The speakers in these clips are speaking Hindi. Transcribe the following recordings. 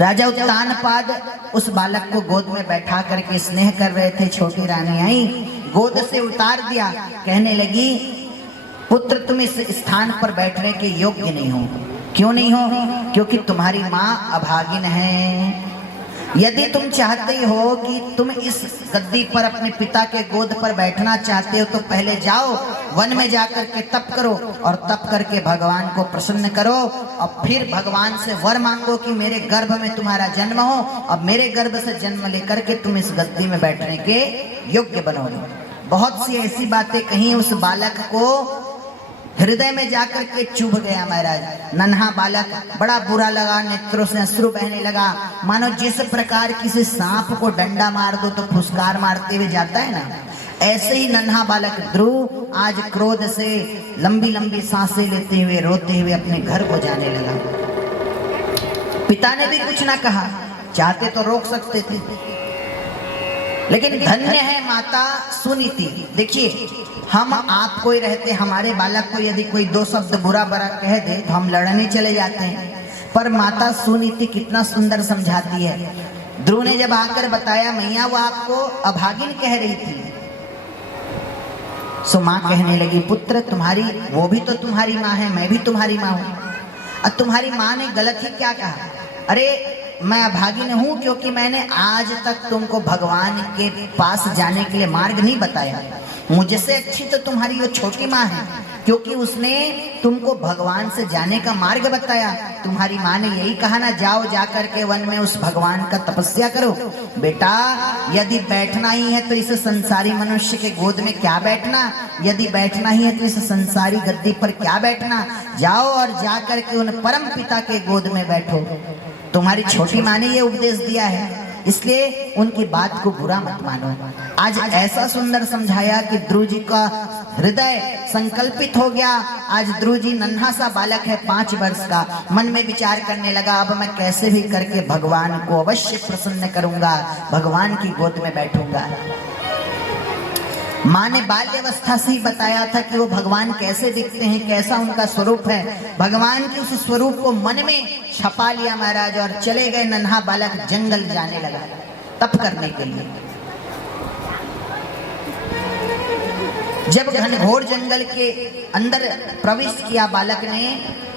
राजा उत्तानपाद उस बालक को गोद में बैठा करके स्नेह कर रहे थे। छोटी रानी आई, गोद से उतार दिया, कहने लगी पुत्र तुम इस स्थान पर बैठने के योग्य नहीं हो। क्यों नहीं हो? क्योंकि तुम्हारी माँ अभागिन है। यदि तुम चाहते हो कि तुम इस गद्दी पर अपने पिता के गोद पर बैठना चाहते हो तो पहले जाओ वन में जाकर के तप करो और तप करके भगवान को प्रसन्न करो और फिर भगवान से वर मांगो कि मेरे गर्भ में तुम्हारा जन्म हो और मेरे गर्भ से जन्म लेकर के तुम इस गद्दी में बैठने के योग्य बनोगे। बहुत सी ऐसी बातें कहीं उस बालक को हृदय में जाकर के चुभ गया। महाराज नन्हा बालक बड़ा बुरा लगा, नेत्रों से अश्रु बहने लगा, मानो जिस प्रकार किसी सांप को डंडा मार दो तो फुसकार मारते हुए जाता है ना, ऐसे ही नन्हा बालक ध्रुव आज क्रोध से लंबी लंबी सांसें लेते हुए रोते हुए अपने घर को जाने लगा। पिता ने भी कुछ ना कहा, चाहते तो रोक सकते थे, लेकिन धन्य है माता सुनीति। देखिए हम आप कोई रहते, हमारे बालक को यदि कोई दो शब्द बुरा बुरा कह दे तो हम लड़ने चले जाते हैं, पर माता सुनीति कितना सुंदर समझाती है। ध्रुव ने जब आकर बताया मैया वो आपको अभागिन कह रही थी, सो माँ कहने लगी पुत्र तुम्हारी, वो भी तो तुम्हारी माँ है, मैं भी तुम्हारी माँ हूँ, और तुम्हारी माँ ने गलत ही क्या कहा? अरे मैं अभागिन हूँ क्योंकि मैंने आज तक तुमको भगवान के पास जाने के लिए मार्ग नहीं बताया। मुझसे अच्छी तो तुम्हारी वो छोटी माँ है क्योंकि उसने तुमको भगवान से जाने का मार्ग बताया। तुम्हारी माँ ने यही कहा ना, जाओ जाकर के वन में उस भगवान का तपस्या करो। बेटा यदि बैठना ही है तो इस संसारी मनुष्य के गोद में क्या बैठना, यदि बैठना ही है तो इस संसारी गद्दी पर क्या बैठना। जाओ और जाकर के उन परम पिता के गोद में बैठो। तुम्हारी छोटी माँ ने ये उपदेश दिया है, इसलिए उनकी बात को बुरा मत मानो। आज ऐसा सुंदर समझाया कि ध्रुव जी का हृदय संकल्पित हो गया। आज ध्रुव जी नन्हा सा बालक है, 5 वर्ष का, मन में विचार करने लगा अब मैं कैसे भी करके भगवान को अवश्य प्रसन्न करूंगा, भगवान की गोद में बैठूंगा। माँ ने बाल्यावस्था से ही बताया था कि वो भगवान कैसे दिखते हैं, कैसा उनका स्वरूप है। भगवान के उस स्वरूप को मन में छपा लिया महाराज और चले गए। नन्हा बालक जंगल जाने लगा तप करने के लिए। जब घनघोर जंगल के अंदर प्रवेश किया बालक ने,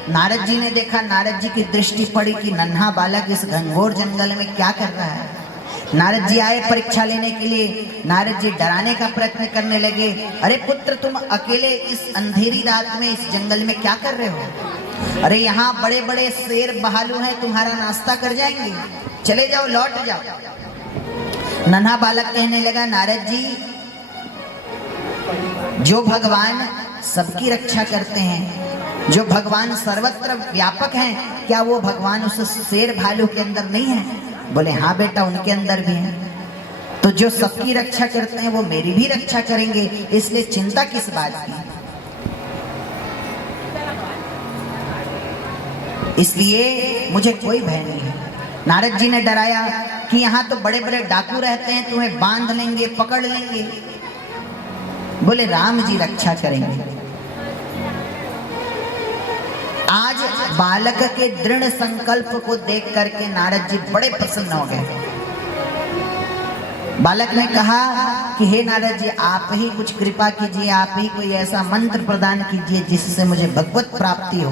नारद जी ने देखा, नारद जी की दृष्टि पड़ी कि नन्हा बालक इस घनघोर जंगल में क्या कर रहा है। नारद जी आए परीक्षा लेने के लिए। नारद जी डराने का प्रयत्न करने लगे, अरे पुत्र तुम अकेले इस अंधेरी रात में इस जंगल में क्या कर रहे हो? अरे यहाँ बड़े बड़े शेर बहालू हैं, तुम्हारा नाश्ता कर जाएंगे, चले जाओ लौट जाओ। नन्हा बालक कहने लगा नारद जी जो भगवान सबकी रक्षा करते हैं, जो भगवान सर्वत्र व्यापक हैं, क्या वो भगवान उस शेर भालू के अंदर नहीं है? बोले हाँ बेटा उनके अंदर भी है। तो जो सबकी रक्षा करते हैं वो मेरी भी रक्षा करेंगे, इसलिए चिंता किस बात की। इसलिए मुझे कोई भय नहीं है। नारद जी ने डराया कि यहाँ तो बड़े बड़े डाकू रहते हैं, तुम्हें बांध लेंगे, पकड़ लेंगे। बोले राम जी रक्षा करेंगे। आज बालक के दृढ़ संकल्प को देख करके नारद जी बड़े प्रसन्न हो गए। बालक ने कहा कि हे नारद जी आप ही कुछ कृपा कीजिए, आप ही कोई ऐसा मंत्र प्रदान कीजिए जिससे मुझे भगवत प्राप्ति हो।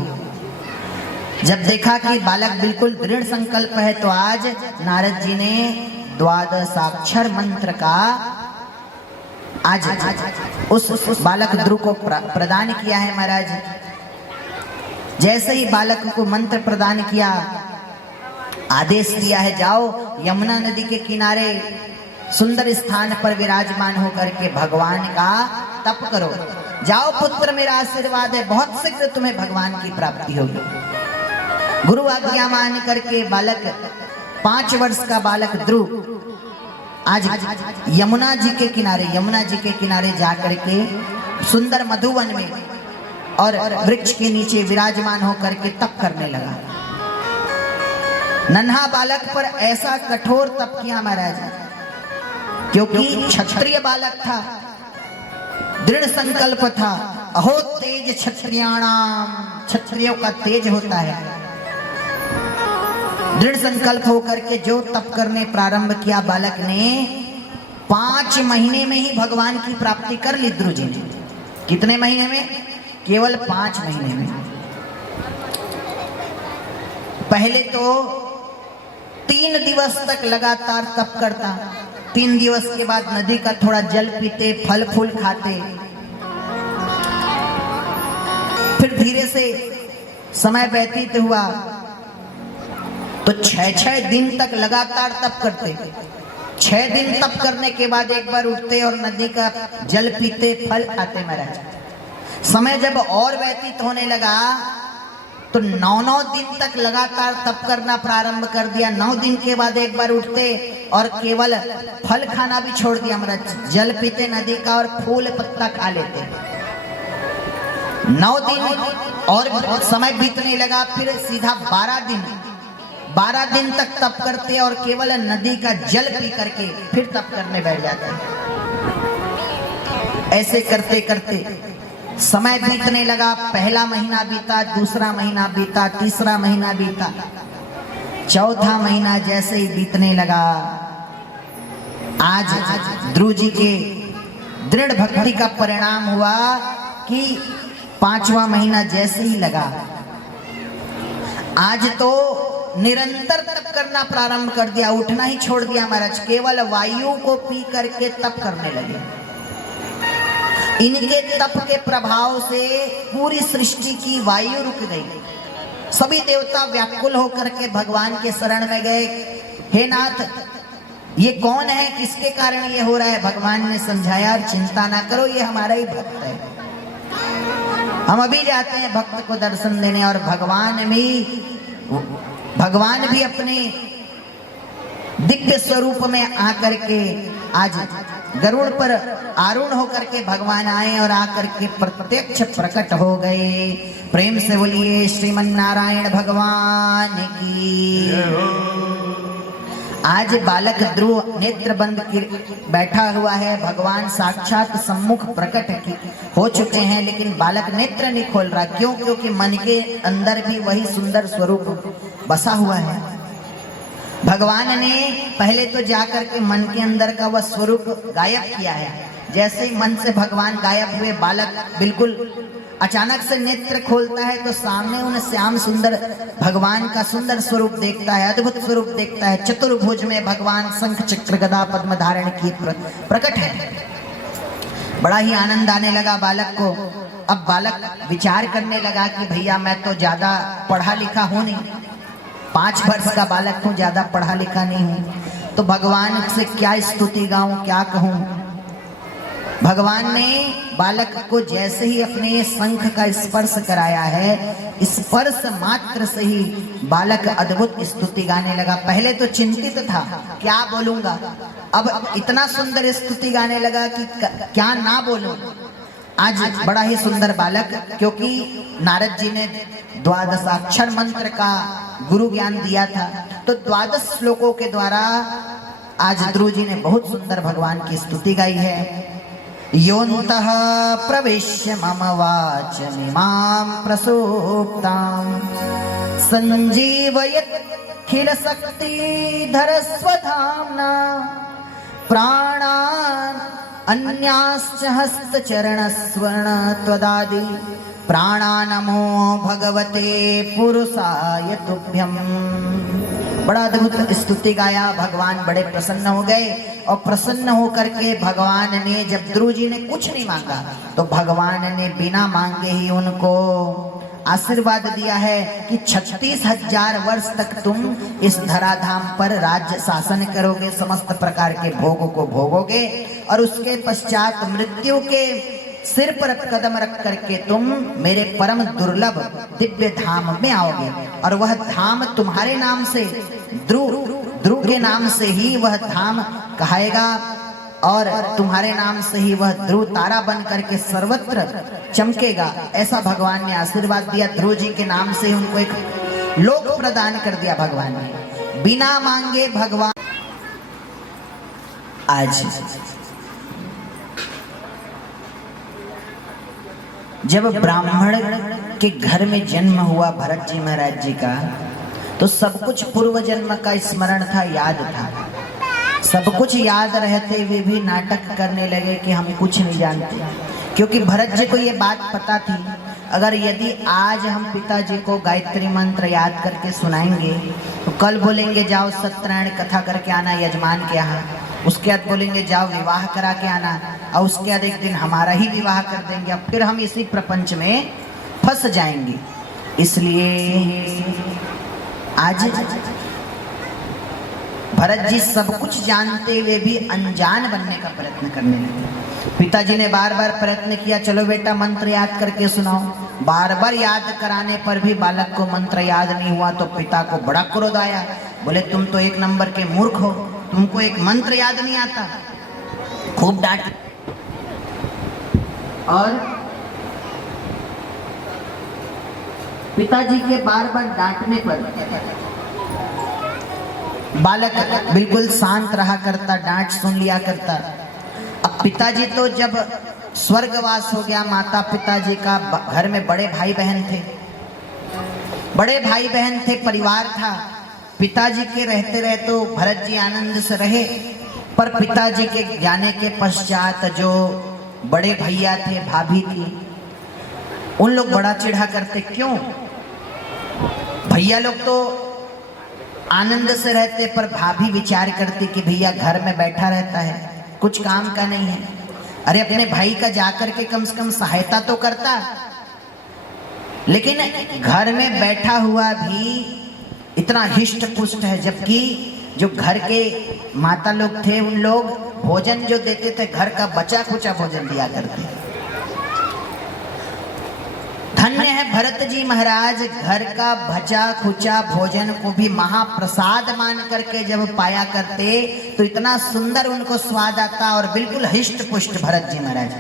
जब देखा कि बालक बिल्कुल दृढ़ संकल्प है तो आज नारद जी ने 12 मंत्र का आज उस बालक ध्रुव को प्रदान किया है महाराज। जैसे ही बालक को मंत्र प्रदान किया, आदेश दिया है जाओ यमुना नदी के किनारे सुंदर स्थान पर विराजमान होकर के भगवान का तप करो। जाओ पुत्र मेरा आशीर्वाद है, बहुत शीघ्र तुम्हें भगवान की प्राप्ति होगी। गुरु आज्ञा मान करके बालक 5 वर्ष का बालक ध्रुव आज यमुना जी के किनारे जाकर के सुंदर मधुवन में और वृक्ष के नीचे विराजमान होकर के तप करने लगा। नन्हा बालक पर ऐसा कठोर तप किया महाराज, क्योंकि क्षत्रिय बालक था, दृढ़ संकल्प था। अहो तेज क्षत्रियाणाम, क्षत्रियों का तेज होता है। दृढ़ संकल्प होकर के जो तप करने प्रारंभ किया बालक ने, 5 महीने में ही भगवान की प्राप्ति कर ली ध्रुव जी ने। कितने महीने में? केवल 5 महीने में। पहले तो 3 दिवस तक लगातार तप करता, 3 दिवस के बाद नदी का थोड़ा जल पीते, फल फूल खाते, फिर धीरे से समय व्यतीत हुआ तो 6 दिन तक लगातार तप करते। 6 दिन तप करने के बाद एक बार उठते और नदी का जल पीते, फल खाते महाराज। समय जब और व्यतीत होने लगा तो 9 दिन तक लगातार तप करना प्रारंभ कर दिया। 9 दिन के बाद एक बार उठते और केवल फल खाना भी छोड़ दिया महाराज, जल पीते नदी का और फूल पत्ता खा लेते। 9 दिन और समय बीतने लगा, फिर सीधा 12 दिन तक तप करते और केवल नदी का जल पी करके फिर तप करने बैठ जाते। ऐसे करते करते समय बीतने लगा। पहला महीना बीता, दूसरा महीना बीता, तीसरा महीना बीता, चौथा महीना जैसे ही बीतने लगा, आज ध्रुव जी के दृढ़ भक्ति का परिणाम हुआ कि 5वां महीना जैसे ही लगा, आज तो निरंतर तप करना प्रारंभ कर दिया, उठना ही छोड़ दिया महाराज। केवल वायु को पी करके तप करने लगे। इनके तप के प्रभाव से पूरी सृष्टि की वायु रुक गई। सभी देवता व्याकुल होकर के भगवान के शरण में गए, हे नाथ ये कौन है, किसके कारण ये हो रहा है? भगवान ने समझाया, चिंता ना करो, ये हमारा ही भक्त है। हम अभी जाते हैं भक्त को दर्शन देने। और भगवान भी अपने दिव्य स्वरूप में आकर के आज गरुड़ पर आरूढ़ होकर के भगवान आए और आकर के प्रत्यक्ष प्रकट हो गए। प्रेम से बोलिए श्रीमन नारायण भगवान की। आज बालक ध्रुव नेत्र बंद बैठा हुआ है, भगवान साक्षात सम्मुख प्रकट हो चुके हैं, लेकिन बालक नेत्र नहीं खोल रहा। क्यों? क्योंकि मन के अंदर भी वही सुंदर स्वरूप बसा हुआ है। भगवान ने पहले तो जाकर के मन के अंदर का वह स्वरूप गायब किया है। जैसे ही मन से भगवान गायब हुए, बालक बिल्कुल अचानक से नेत्र खोलता है तो सामने उन श्याम सुंदर भगवान का सुंदर स्वरूप देखता है, अद्भुत स्वरूप देखता है। चतुर्भुज में भगवान शंख चक्र गदा पद्म धारण किए प्रकट है। बड़ा ही आनंद आने लगा बालक को। अब बालक विचार करने लगा कि भैया मैं तो ज्यादा पढ़ा लिखा हूं नहीं, 5 वर्ष का बालक हूं, ज्यादा पढ़ा लिखा नहीं हूं, तो भगवान से क्या स्तुति गाऊं, क्या कहूं। भगवान ने बालक को जैसे ही अपने शंख का स्पर्श कराया है, स्पर्श मात्र से ही बालक अद्भुत स्तुति गाने लगा। पहले तो चिंतित था, क्या बोलूंगा। अब इतना सुंदर स्तुति गाने लगा कि क्या ना बोलूं। आज बड़ा ही सुंदर बालक, क्योंकि नारद जी ने 12 अक्षर मंत्र का गुरु ज्ञान दिया था, तो 12 श्लोकों के द्वारा आज ध्रुव जी ने बहुत सुंदर भगवान की स्तुति गाई है। योऽन्तः प्रविश्य मम वाचमिमां प्रसूप्तां सञ्जीवयत्यखिल शक्तिधरस्वधाम्ना प्राणान् अन्याश्च हस्तचरणस्वर्ण त्वदादि प्राणानमो भगवते पुरुषाय तुभ्यम्। बड़ा अद्भुत स्तुति गाया। भगवान बड़े प्रसन्न हो गए और प्रसन्न होकर के भगवान ने, जब ध्रुव जी ने कुछ नहीं मांगा तो भगवान ने बिना मांगे ही उनको आशीर्वाद दिया है कि 36,000 वर्ष तक तुम इस धराधाम पर राज्य शासन करोगे, समस्त प्रकार के भोगों को भोगोगे और उसके पश्चात मृत्यु के सिर पर कदम रख करके तुम मेरे परम दुर्लभ दिव्य धाम में आओगे। और वह धाम तुम्हारे नाम से, ध्रुव के नाम से ही वह धाम कहाएगा और तुम्हारे नाम से ही वह ध्रुव तारा बन करके सर्वत्र चमकेगा। ऐसा भगवान ने आशीर्वाद दिया। ध्रुव जी के नाम से उनको एक लोक प्रदान कर दिया भगवान ने, बिना मांगे। भगवान आज जब ब्राह्मण के घर में जन्म हुआ भरत जी महाराज जी का, तो सब कुछ पूर्व जन्म का स्मरण था, याद था। सब कुछ याद रहते हुए भी नाटक करने लगे कि हम कुछ नहीं जानते, क्योंकि भरत जी को ये बात पता थी, अगर यदि आज हम पिताजी को गायत्री मंत्र याद करके सुनाएंगे तो कल बोलेंगे जाओ सत्यनारायण कथा करके आना यजमान के यहाँ, उसके बाद बोलेंगे जाओ विवाह करा के आना, और उसके बाद एक दिन हमारा ही विवाह कर देंगे, अब फिर हम इसी प्रपंच में फंस जाएंगे। इसलिए आज भरत जी सब कुछ जानते हुए भी अनजान बनने का प्रयत्न करने लगे। पिताजी ने बार बार प्रयत्न किया, चलो बेटा मंत्र याद करके सुनाओ। बार बार याद कराने पर भी बालक को मंत्र याद नहीं हुआ तो पिता को बड़ा क्रोध आया। बोले तुम तो एक नंबर के मूर्ख हो, तुमको एक मंत्र याद नहीं आता। खूब डांट, और पिताजी के बार बार डांटने पर बालक बिल्कुल शांत रहा करता, डांट सुन लिया करता। अब पिताजी तो जब स्वर्गवास हो गया, माता पिताजी का घर में बड़े भाई बहन थे, बड़े भाई बहन थे, परिवार था। पिताजी के रहते रहे तो भरत जी आनंद से रहे, पर पिताजी के जाने के पश्चात जो बड़े भैया थे, भाभी थी, उन लोग बड़ा चिढ़ा करते। क्यों? भैया लोग तो आनंद से रहते, पर भाभी विचार करती कि भैया घर में बैठा रहता है, कुछ काम का नहीं है, अरे अपने भाई का जाकर के कम से कम सहायता तो करता। लेकिन घर में बैठा हुआ भी इतना हिष्ट पुष्ट है, जबकि जो घर के माता लोग थे उन लोग भोजन जो देते थे घर का बचा खुचा भोजन दिया करते। धन्य है भरत जी महाराज, घर का बचा खुचा भोजन को भी महाप्रसाद मान करके जब पाया करते तो इतना सुंदर उनको स्वाद आता, और बिल्कुल हिष्ट पुष्ट भरत जी महाराज।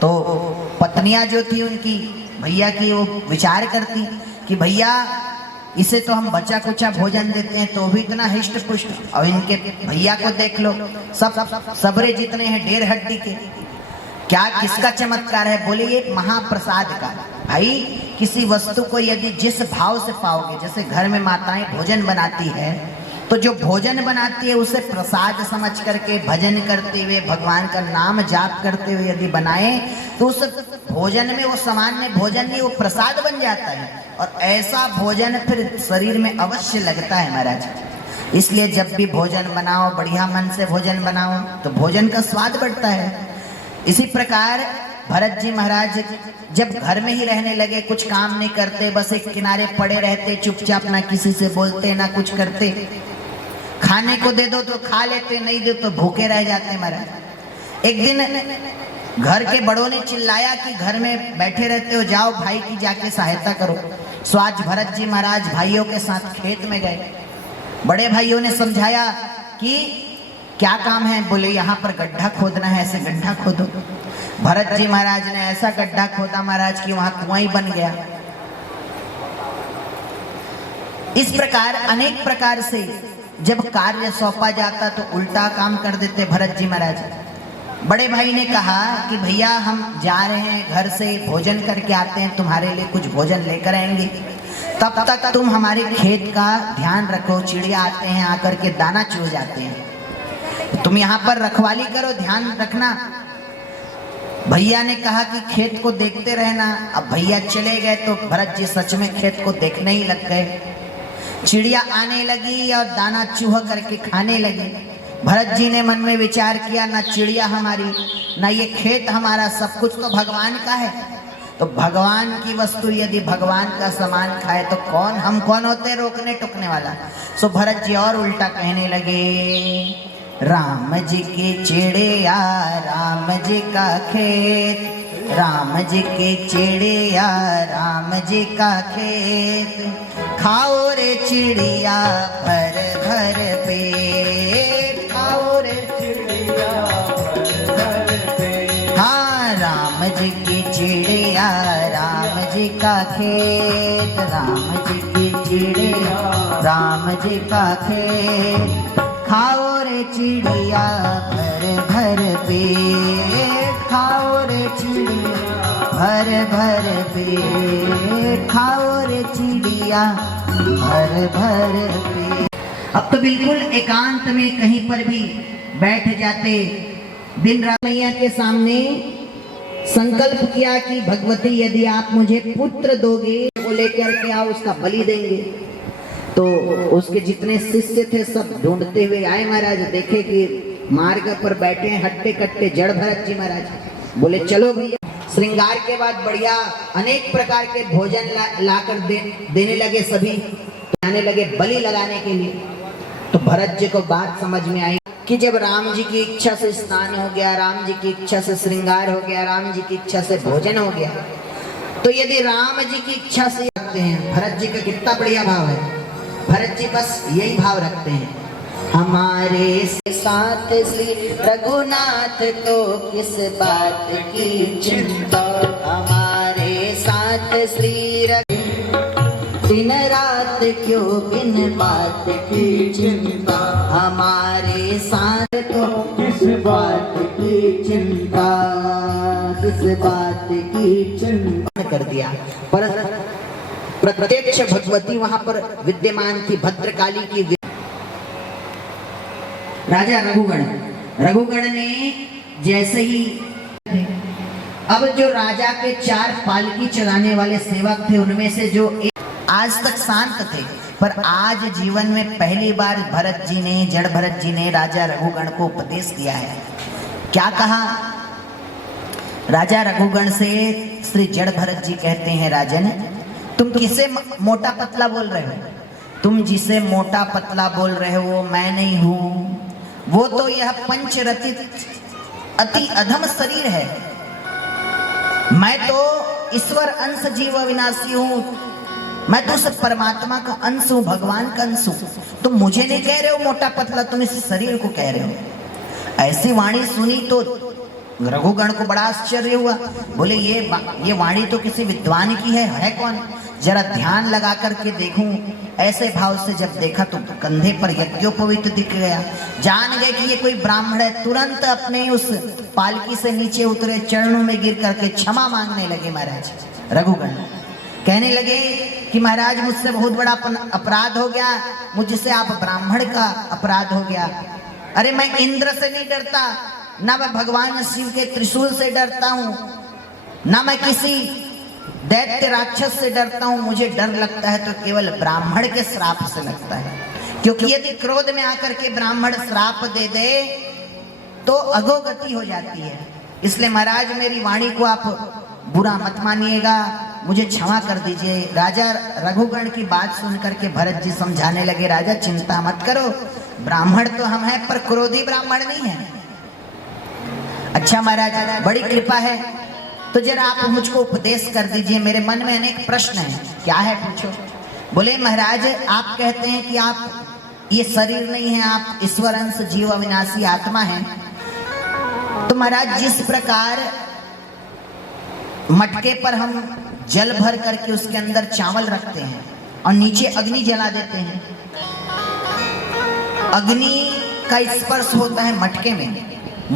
तो पत्नियां जो थी उनकी भैया की, वो विचार करती कि भैया इसे तो हम बचा कुचा भोजन देते हैं तो भी इतना हिष्ट पुष्ट, और इनके भैया को देख लो, सब सबरे जितने हैं ढेर हड्डी के, क्या किसका चमत्कार है? बोले ये महाप्रसाद का। भाई किसी वस्तु को यदि जिस भाव से पाओगे, जैसे घर में माताएं भोजन बनाती है तो जो भोजन बनाती है उसे प्रसाद समझ करके भजन करते हुए भगवान का नाम जाप करते हुए यदि बनाए तो उस भोजन में वो सामान्य भोजन नहीं, वो प्रसाद बन जाता है, और ऐसा भोजन फिर शरीर में अवश्य लगता है महाराज। इसलिए जब भी भोजन बनाओ बढ़िया मन से भोजन बनाओ तो भोजन का स्वाद बढ़ता है। इसी प्रकार भरत जी महाराज जब घर में ही रहने लगे, कुछ काम नहीं करते, बस एक किनारे पड़े रहते, चुपचाप, ना किसी से बोलते ना कुछ करते। खाने को दे दो तो खा लेते, नहीं दो तो भूखे रह जाते महाराज। एक दिन घर के बड़ों ने चिल्लाया कि घर में बैठे रहते हो, जाओ भाई की जाके सहायता करो। सो आज भरत जी महाराज भाइयों के साथ खेत में गए। बड़े भाइयों ने समझाया कि क्या काम है? बोले यहाँ पर गड्ढा खोदना है, ऐसे गड्ढा खोदो। भरत जी महाराज ने ऐसा गड्ढा खोदा महाराज कि वहां कुआं ही बन गया। इस प्रकार अनेक प्रकार से जब कार्य सौंपा जाता तो उल्टा काम कर देते भरत जी महाराज। बड़े भाई ने कहा कि भैया हम जा रहे हैं, घर से भोजन करके आते हैं, तुम्हारे लिए कुछ भोजन लेकर आएंगे, तब तक तुम हमारे खेत का ध्यान रखो, चिड़िया आते हैं आकर के दाना चुग जाते हैं, तुम यहाँ पर रखवाली करो, ध्यान रखना। भैया ने कहा कि खेत को देखते रहना। अब भैया चले गए तो भरत जी सच में खेत को देखने ही लग गए। चिड़िया आने लगी और दाना चूह करके खाने लगी। भरत जी ने मन में विचार किया, ना चिड़िया हमारी ना ये खेत हमारा, सब कुछ तो भगवान का है। तो भगवान की वस्तु यदि भगवान का सामान खाए तो हम कौन होते रोकने टोकने वाला। सो भरत जी और उल्टा कहने लगे, राम जी की चिड़िया राम जी का खेत, राम जी की चिड़िया राम जी का खेत, खाओ रे चिड़िया भर भर पेट, खाओ रे चिड़िया भर भर पेट। हाँ, राम जी की चिड़िया राम जी का खेत, राम जी की चिड़िया राम जी का खेत, खाओ रे चिड़िया भर भर पेट, खाओ रे चिड़िया भर भर पेट, खाओ रे चिड़िया भर भर पी। अब तो बिल्कुल एकांत में कहीं पर भी बैठ जाते, दिन रात मैया के सामने संकल्प किया कि भगवती यदि आप मुझे पुत्र दोगे वो लेकर के आओ, उसका बलि देंगे। तो उसके जितने शिष्य थे सब ढूंढते हुए आए महाराज, देखे कि मार्ग पर बैठे हैं हट्टे कट्टे जड़ भरत जी महाराज। बोले चलो भैया। श्रृंगार के बाद बढ़िया अनेक प्रकार के भोजन लाकर देने लगे, सभी आने लगे बलि लगाने के लिए। तो भरत जी को बात समझ में आई कि जब राम जी की इच्छा से स्नान हो गया, राम जी की इच्छा से श्रृंगार हो गया, राम जी की इच्छा से भोजन हो गया, तो यदि राम जी की इच्छा से रखते हैं, भरत जी का कितना बढ़िया भाव है। भरत जी बस यही भाव रखते हैं, हमारे साथ श्री रघुनाथ को किस बात की चिंता, हमारे साथ श्री रघु दिन रात क्यों बिन बात की चिंता, हमारे साथ तो किस बात की चिंता, किस बात की चिंता कर दिया। पर प्रत्यक्ष भगवती वहां पर विद्यमान थी, भद्रकाली की। राजा रघुगण ने जैसे ही, अब जो राजा के 4 पालकी चलाने वाले सेवक थे उनमें से जो आज तक शांत थे, पर आज जीवन में पहली बार भरत जी ने, जड़ भरत जी ने राजा रघुगण को उपदेश दिया है। क्या कहा? राजा रघुगण से श्री जड़ भरत जी कहते हैं, राजन तुम किसे मोटा पतला बोल रहे हो? तुम जिसे मोटा पतला बोल रहे हो मैं नहीं हूं, वो तो यह पंचरथित अति अधम शरीर है। मैं तो ईश्वर अंश जीव अविनाशी हूं, मैं तो सब परमात्मा का अंश हूं, भगवान का अंश हूं। तुम मुझे नहीं कह रहे हो मोटा पतला, तुम इस शरीर को कह रहे हो। ऐसी वाणी सुनी तो रघुगण को बड़ा आश्चर्य हुआ। बोले ये वाणी तो किसी विद्वान की है कौन? जरा ध्यान लगा करके देखूं। ऐसे भाव से जब देखा तो कंधे पर यज्ञोपवीत दिख गया। जान गए कि ये कोई ब्राह्मण है। तुरंत अपने उस पालकी से नीचे उतरे, चरणों में गिर करके क्षमा मांगने लगे। महाराज रघुगण कहने लगे कि महाराज मुझसे बहुत बड़ा अपराध हो गया, मुझसे आप ब्राह्मण का अपराध हो गया। अरे मैं इंद्र से नहीं डरता, ना मैं भगवान शिव के त्रिशूल से डरता हूँ, ना मैं किसी दैत्य राक्षस से डरता हूँ। मुझे डर लगता है तो केवल ब्राह्मण के श्राप से लगता है, क्योंकि यदि क्रोध में आकर के ब्राह्मण श्राप दे दे तो अधोगति हो जाती है। इसलिए महाराज मेरी वाणी को आप बुरा मत मानिएगा, मुझे क्षमा कर दीजिए। राजा रघुगण की बात सुनकर के भरत जी समझाने लगे, राजा चिंता मत करो, ब्राह्मण तो हम हैं पर क्रोधी ब्राह्मण नहीं है। अच्छा महाराज बड़ी कृपा है, तो जरा आप मुझको उपदेश कर दीजिए, मेरे मन में अनेक प्रश्न हैं। क्या है पूछो। बोले महाराज आप कहते हैं कि आप ये शरीर नहीं है, आप ईश्वर अंश जीव अविनाशी आत्मा हैं। तो महाराज जिस प्रकार मटके पर हम जल भर करके उसके अंदर चावल रखते हैं और नीचे अग्नि जला देते हैं, अग्नि का स्पर्श होता है मटके में,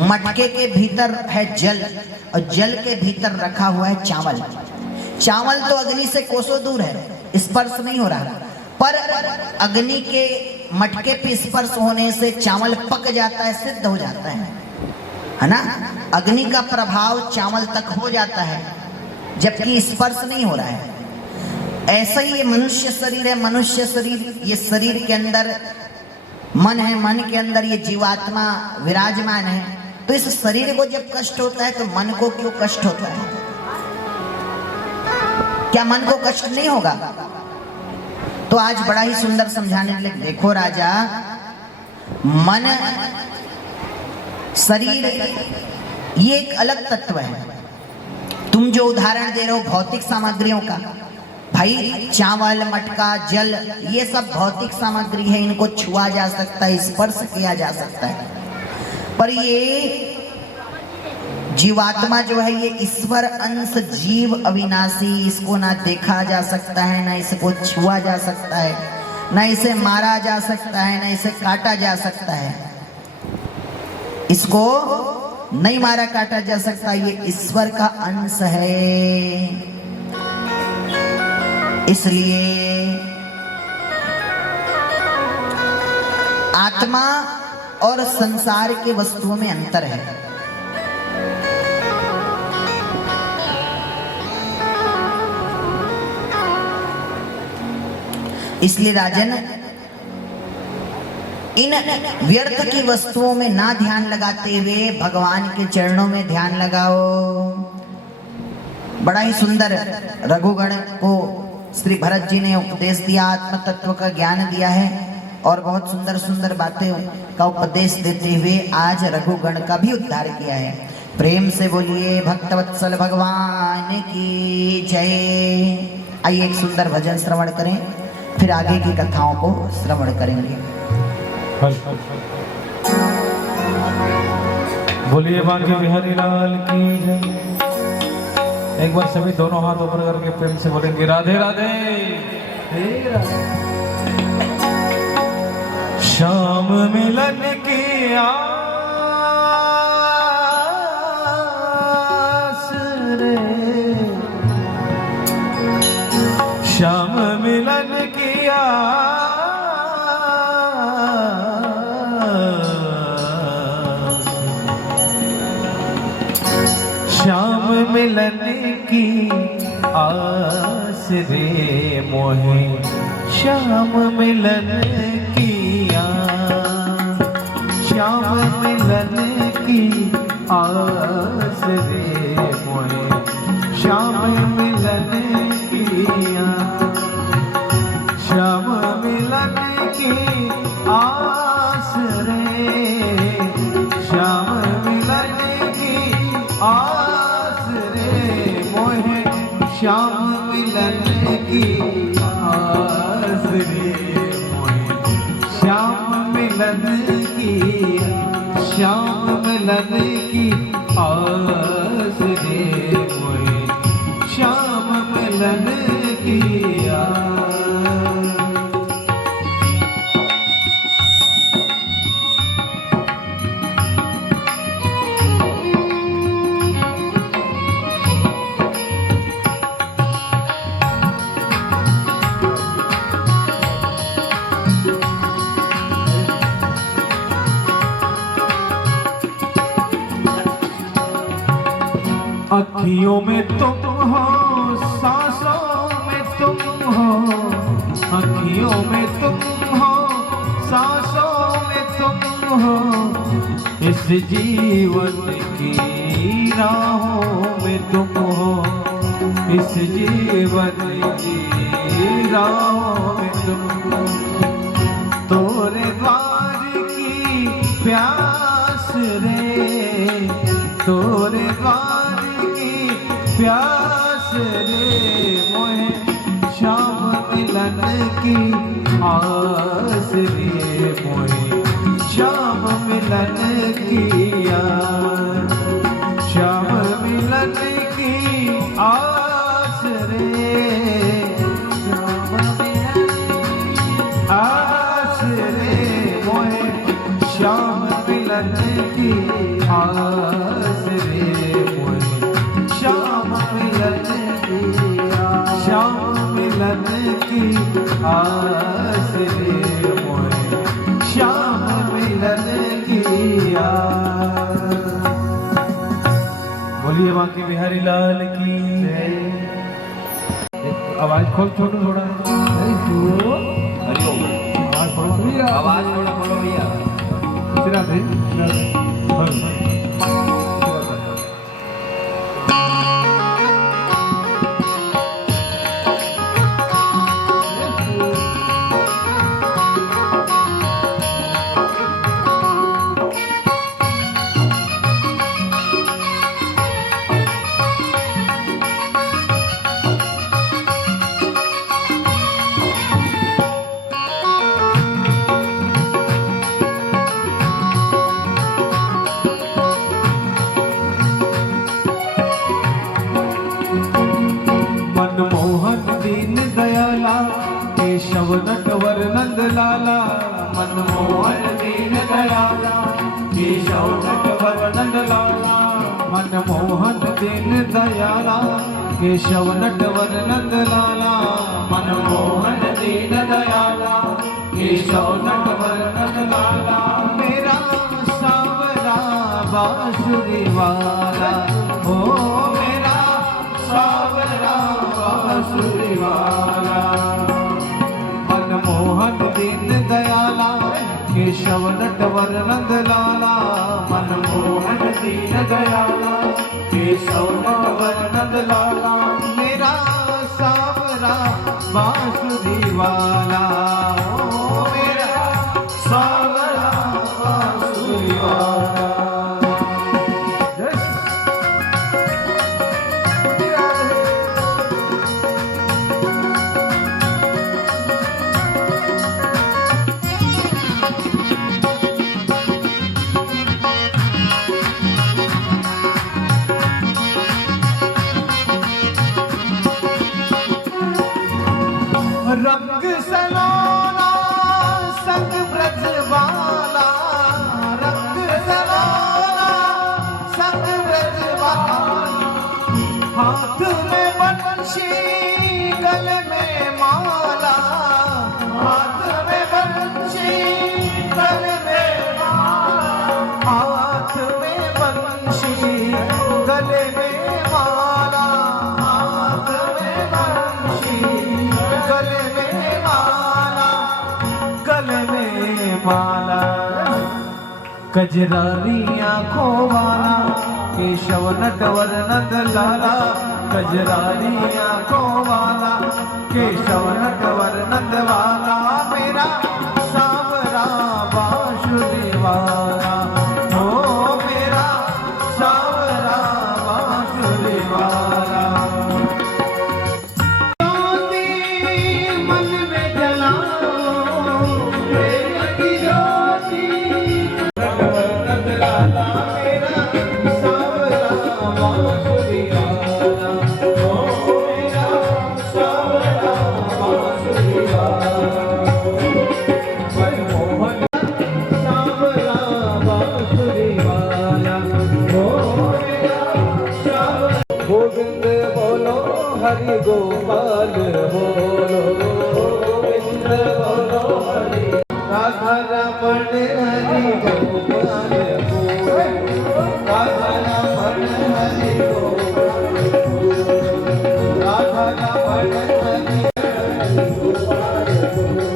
मटके के भीतर है जल और जल के भीतर रखा हुआ है चावल। चावल तो अग्नि से कोसों दूर है, स्पर्श नहीं हो रहा, पर अग्नि के मटके पे स्पर्श होने से चावल पक जाता है, सिद्ध हो जाता है ना। अग्नि का प्रभाव चावल तक हो जाता है, जबकि स्पर्श नहीं हो रहा है। ऐसा ही ये मनुष्य शरीर है। मनुष्य शरीर, ये शरीर के अंदर मन है, मन के अंदर ये जीवात्मा विराजमान है। तो इस शरीर को जब कष्ट होता है तो मन को क्यों कष्ट होता है? क्या मन को कष्ट नहीं होगा? तो आज बड़ा ही सुंदर समझाने के लिए, देखो राजा, मन शरीर ये एक अलग तत्व है। तुम जो उदाहरण दे रहे हो भौतिक सामग्रियों का, भाई चावल, मटका, जल, ये सब भौतिक सामग्री है, इनको छुआ जा सकता है, स्पर्श किया जा सकता है। पर ये जीवात्मा जो है ये ईश्वर अंश जीव अविनाशी, इसको ना देखा जा सकता है, ना इसको छुआ जा सकता है, ना इसे मारा जा सकता है, ना इसे काटा जा सकता है। इसको नहीं मारा काटा जा सकता, ये ईश्वर का अंश है। इसलिए आत्मा और संसार के वस्तुओं में अंतर है। इसलिए राजन, इन व्यर्थ की वस्तुओं में ना ध्यान लगाते हुए भगवान के चरणों में ध्यान लगाओ। बड़ा ही सुंदर रघुगण को श्री भरत जी ने उपदेश दिया, आत्म तत्व का ज्ञान दिया है और बहुत सुंदर सुंदर बातें का उपदेश देते हुए आज रघुगण का भी उद्धार किया है। प्रेम से बोलिए भक्तवत्सल भगवान की जय। आइए एक सुंदर भजन श्रवण करें, फिर आगे की कथाओं को श्रवण करेंगे। बोलिए बांके बिहारी लाल की जय। एक बार सभी दोनों हाथ ऊपर करके प्रेम से बोलेंगे राधे राधे। शाम मिलन की आस रे, शाम मिलन की आस, शाम मिलन की आस रे मोहे, श्याम मिलन की आस, श्याम मिलन की आस रे मोहे, श्याम मिलन की आस, श्याम मिलन की आस रे, श्याम मिलन की आस रे मोहे, श्याम मिलन की आस रे मोहे, श्याम मिलन की, श्याम मिलन की आस रे मोहे, श्याम मिलन की आस। अखियों में तुम हो, सांसों में तुम हो, अखियों में तुम हो, सांसों में तुम हो, इस जीवन की राहों में तुम हो, इस जीवन की राहों में तुम हो, तोरे द्वार की प्यास रे, तोरे द्वार प्यास रे मोहे, श्याम मिलन की आस रे मोहे, श्याम मिलन की आस, श्याम मिलन की आस रे, श्याम मिलन आस रे मोहे, श्याम मिलन की आस रे मोहे, श्याम मिलन की, श्याम मिलन की आस रे मोहे, श्याम मिलन की आस। बोलिए बांके बिहारी लाल की जय। आवाज खोल छोटू थोड़ा, आवाज खोलो, आवाज थोड़ा खोलो भैया। राधे केशव नटवर नंद लाला, मनमोहन दीन दयाला, केशव नटवर नंद लाला, मनमोहन दीन दयाला, केशव नटवर नंद लाला, मनमोहन दीन दयाला, केशव नटवर नंद लाला। बांसुरी वाला, ओ मेरा सावरा बांसुरी वाला। मनमोहन दीन दयाला, केशव नटवर नंद लाला। मनमोहन दीन दयाला, केशव नटवर नंद लाला। मेरा सावरा बांसुरी वाला, ओ मेरा सावरा बांसुरी वाला। रंग सलोना संग ब्रज वाला, रंग सलोना संग ब्रज वाला। हाथ में बंशी गले में माला, हाथ में बंशी गले में माला। हाथ में बंशी गले में माला, हाथ में बंशी गले में माला, गले में माला। कजरारी आंखों वाला, केशव नटवर नंद लाला। कजरारी आंखों वाला, केशव नटवर नंद वाला। मेरा सावरा बांसुरी वाला, ओ मेरा सावरा बांसुरी वाला। गोविंद बोलो हरि गोपाल बोलो, गोविंद बोलो हरि। राधा रमण हरि गोपाल बोलो, राधा रमण हरि गोपाल बोलो, राधा रमण हरि गोपाल बोलो।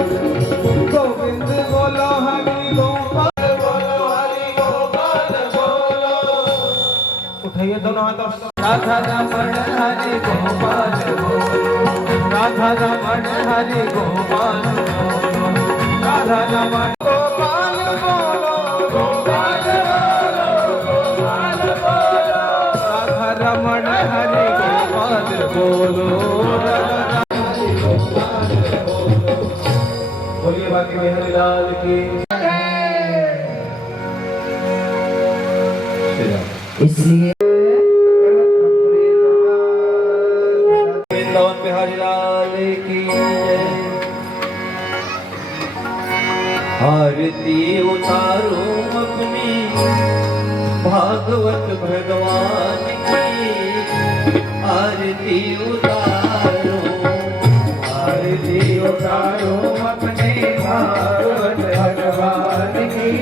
गोविंद बोलो हरि गोपाल बोलो, हरि गोपाल बोलो। उठाइए दोनों हाथों। राधा रमण हरि गोपाल बोलो, राधा रमण हरि गोपाल बोलो, राधा रमण गोपाल बोलो, गोपाल बोलो, गोपाल बोलो। राधा रमण हरि गोपाल बोलो, राधा हरि गोपाल बोलो। बोलिए बाकी बिहारी लाल की। इसलिए बिहारी लाल की जय। आरती उतारो अपनी भागवत भगवान की, आरती उतारो, आरती उतारो अपने भागवत भगवान की,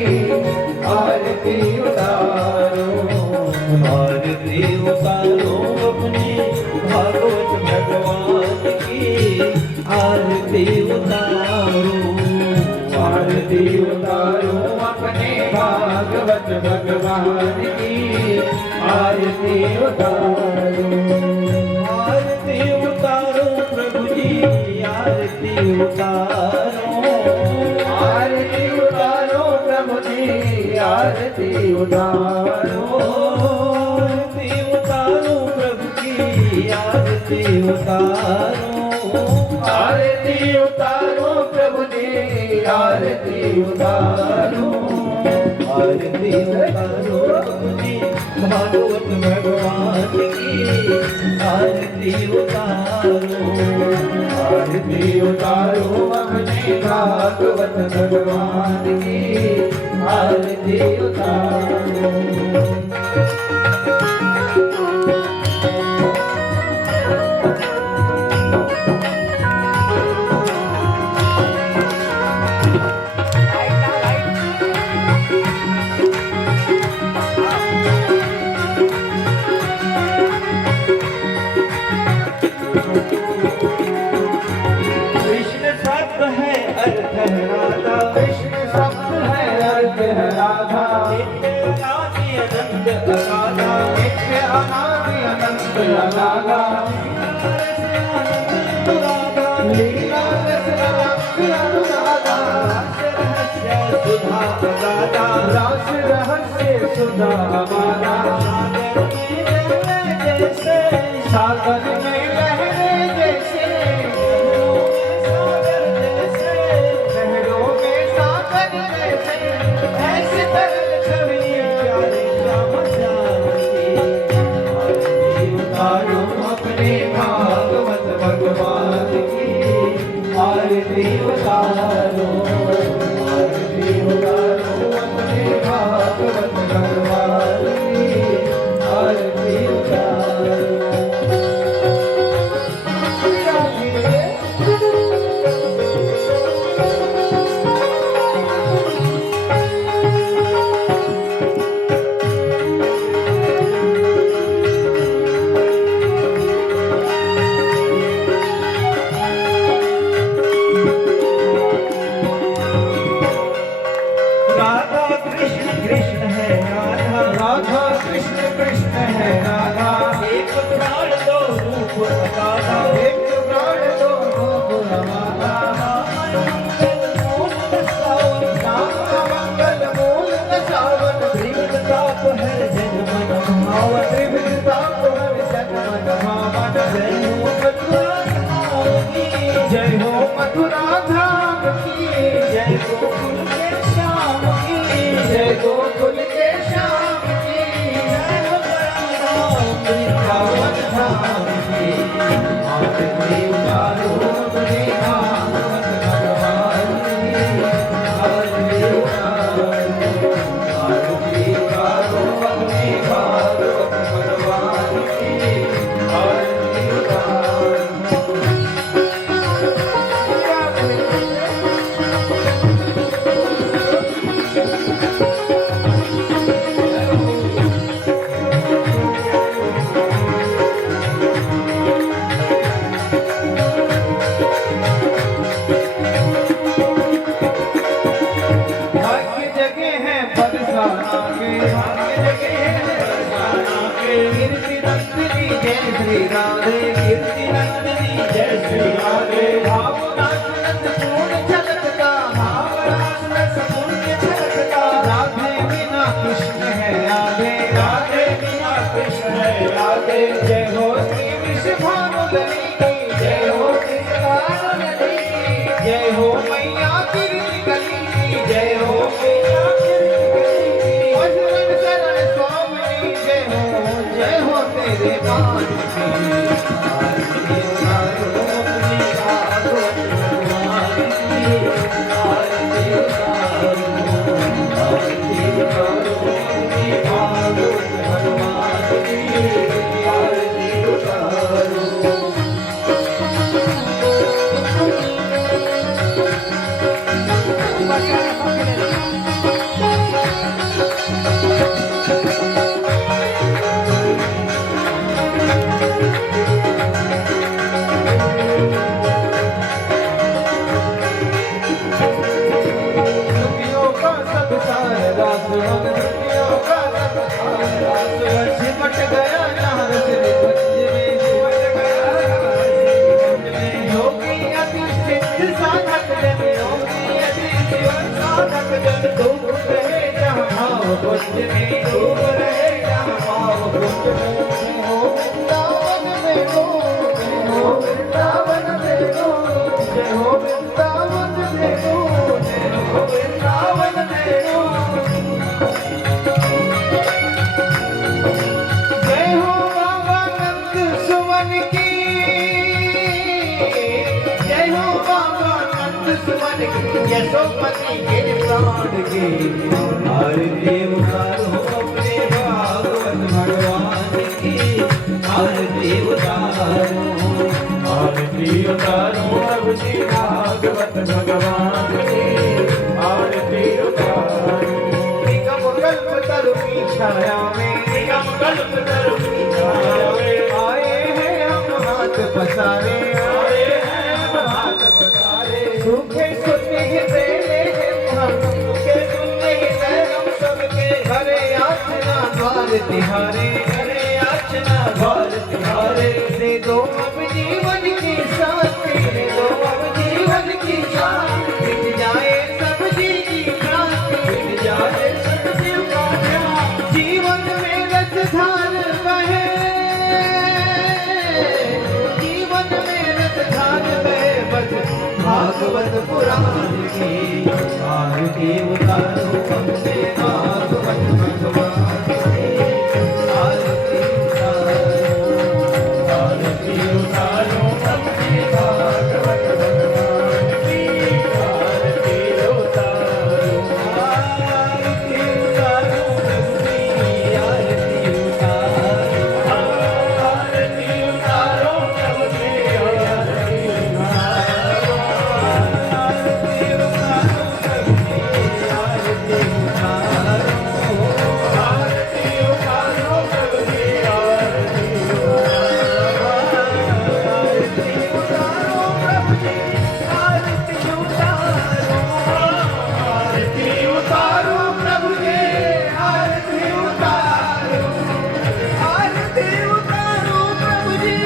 आरती उतारो, आरती उतारो अपने भागवत भगवान की, आरती उतारो, आरती उतारो अपने भागवत भगवान की, आरती उतारो, आरती उतारो प्रभु जी, आरती उतारो, आरती उतारो प्रभु जी, आरती उतारो, आरती उतारो प्रभु जी, आरती उतारो, आरती उतारो प्रभु जी, आरती उतारो, आरती उतारो प्रभु जी, भागवत भगवान की, आरती उतारो, आरती उतारो अपने भागवत भगवान की, आरती उतारो। है राधा, नित्य अनादि अनंत अगाधा, नित्य अनादि अनंत अगाधा, लीला रस रंग अनुराधा, रास रहस्य सुधा अगाधा, सागर में लहरे जैसे, लहरों में सागर जैसे, ऐसे तरल छवि प्यारे श्याम श्याम की। उतारो अपने भागवत भगवान की आरती उतारो, आरती उतारो अपने भागवत भगवान की आरती उतारो। राधा कृष्ण कृष्ण है राधा, राधा कृष्ण कृष्ण है राधा, एक प्राण दो रूप राधा, एक प्राण दो रूप राधा, मंगल मूल सावन, त्रिविध ताप हर जन मन भाव, त्रिविध ताप हर जन मन भावन, जय हो मथुरा धाम की, जय हो गोकुल के श्याम की, जय गोकुल के श्याम की, जय हो वृंदावन धाम की। आरती उतारो अपने भागवत भगवान की, आरती उतारो, आरती उतारो अपने भागवत भगवान की, आरती उतारो। भाग्य जगह है बरसाना के, भाग्य जगह है बरसाना के, कीर्ति नंदिनी जय श्री राधे, कीर्ति नंदिनी जय श्री राधे, भावनाथ नंद पूर्ण झलकता, भावनाथ रस पूर्ण झलकता, राधे बिना कृष्ण है राधे, राधे बिना कृष्ण है राधे। जय हो श्री विश्वभानुलनी की, जय हो कृष्णानुलनी की, जय हो मैया कीर्ति कली की, जय हो मैया कीर्ति कली की, अशरण शरण स्वामी जय हो तेरे मान की। आरती उतारो अपने भागवत भगवान की, आरती उतारो, आरती उतारो अपने भागवत भगवान की, आरती उतारो। दुनियों का सब सारा रासवन, दुनियों का सब सारा रासवन, सिमट गया यहाँ रसले भंज में, सिमट गया यहाँ रसले भंज में। योगी अति सिद्ध साधक जन, योगी अति सिद्ध साधक जन, डूब रहे जहाँ भाव कुंज में, डूब रहे जहाँ भाव कुंज में। हो वृंदावन में हो, जय हो वृंदावन में हो, जय हो वृंदावन में हो, जय हो वृंदावन में हो। जय हो बाबा नंद सुमन की, जय हो बाबा नंद सुमन की, यशोपति के प्राण की। आरती उतारो अपने भागवत भगवान की, आरती उतारो, आरती उतारो अपने भागवत भगवान की, आरती उतारो। निगम कल्पतरु की छाया में, निगम कल्पतरु की छाया में, आए हैं हम हाथ पसारे, आए हैं हम हाथ पसारे। सूखे सुनने ही बेले हैं हम, सूखे सुनने ही बेले द्वार तिहारे, करे याचना द्वार तिहारे। दे दो अब जीवन की शांति, दे दो अब जीवन की शांति। मिट जाए सब जी की क्रांति, मिट जाए सब शिव का ध्यान। जीवन में रसधार बहे, जीवन में रसधार बहे, बस भागवत पुराण की आरती उतारो हमसे भागवत भगवान की। आरती उतारो हमसे भागवत भगवान की। आरती उतारो, आरती उतारो सबकी आरती उतारो, आरती उतारो सबकी आरती उतारो, आरती उतारो सबकी आरती उतारो, आरती उतारो सबकी आरती उतारो। प्रभु जी आरती उतारो, आरती उतारो प्रभु जी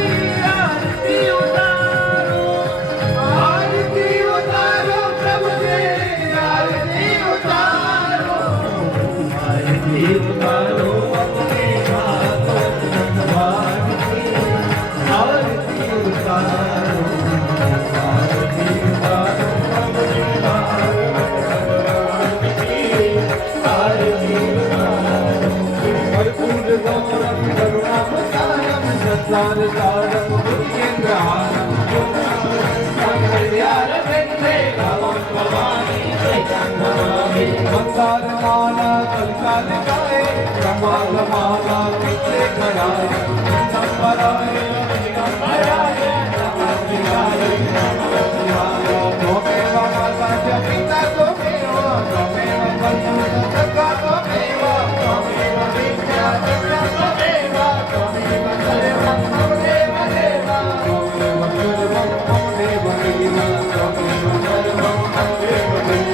आरती उतारो, आरती उतारो प्रभु जी आरती उतारो, आरती उतारो अपने भागवत भगवान की। आरती उतारो, आरती उतारो अपने भागवत भगवान की। आरती उतारो। कर्पूर गौरम करुणावतारम सत्सारसारम भुजगेन्द्रहारम मंदारमाला कलकालिकाए कमालमाला किसे कराए संपराए दिगंबराय नमः शिवाय नमः शिवाय। त्वमेव माता च पिता त्वमेव, त्वमेव बन्धुः सखा त्वमेव, त्वमेव विद्या च त्वमेव, त्वमेव सर्वं मम देव देव, त्वमेव सर्वं मम देव देव, त्वमेव सर्वं मम देव देव।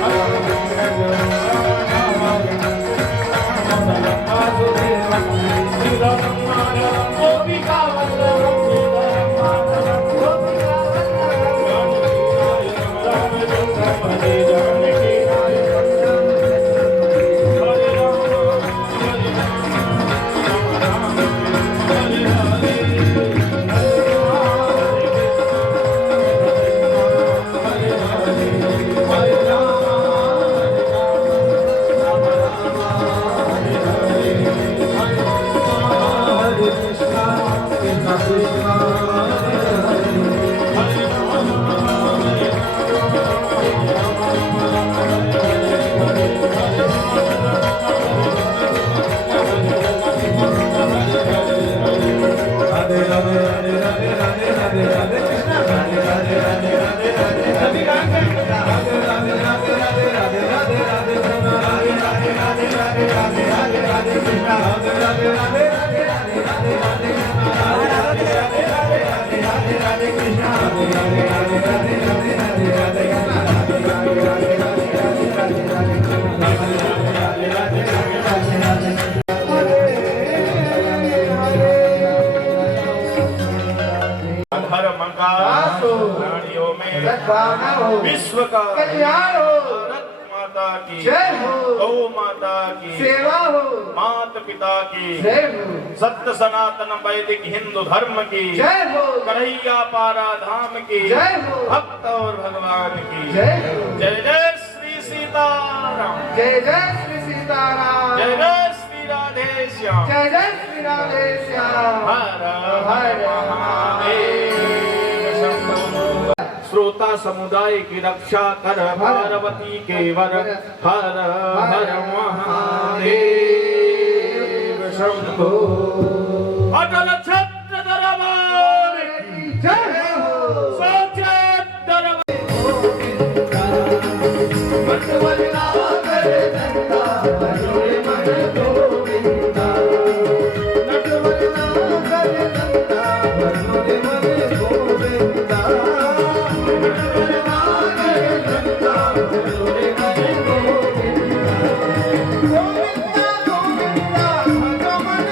धर्म का प्राणियों में विश्व का कल्याण हो। भारत माता की जय हो। गौ माता की सेवा हो। माता पिता की जय हो। सत्य सनातन वैदिक हिंदू धर्म की जय हो। कन्हैया पारा धाम की जय हो। भक्त और भगवान की जय हो। जय जय श्री सीताराम, जय जय श्री सीताराम, जय जय श्री राधे श्याम, जय जय श्री राधे श्याम। हर हर महादेव शंभो। श्रोता समुदाय की रक्षा कर पार्वती के वर, हर हर महादेव शंभो। अटल छत्र दरबार की जय हो। सचेत दरबार गोविंदा गोविंदा भगवान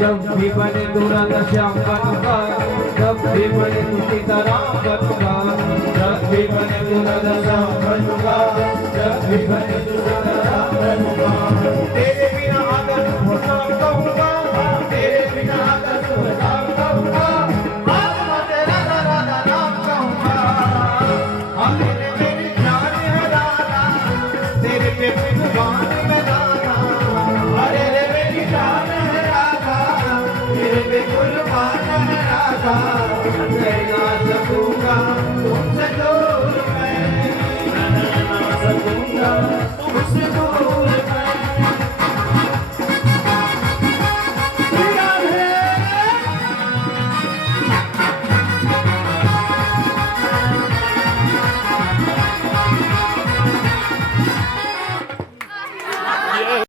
जब भी बने दुर्दशा बनूंगा, जब भी बने दुखी तरह बनूंगा, जब भी बने दुर्दशा बनूंगा, जब भी बने दुखी तरह बनूंगा। तेरे बिना आदर होना कहूँगा, तेरे बिना आदर होना कहूँगा, आत्मा तेरा राधा नाम कहूँगा। हम तेरे मेरी जान है राधा, तेरे पे कुर्बान में राधा, अरे रे मेरी जान है राधा, तेरे पे कुर्बान है राधा। मैं ना सकूंगा तुमसे तो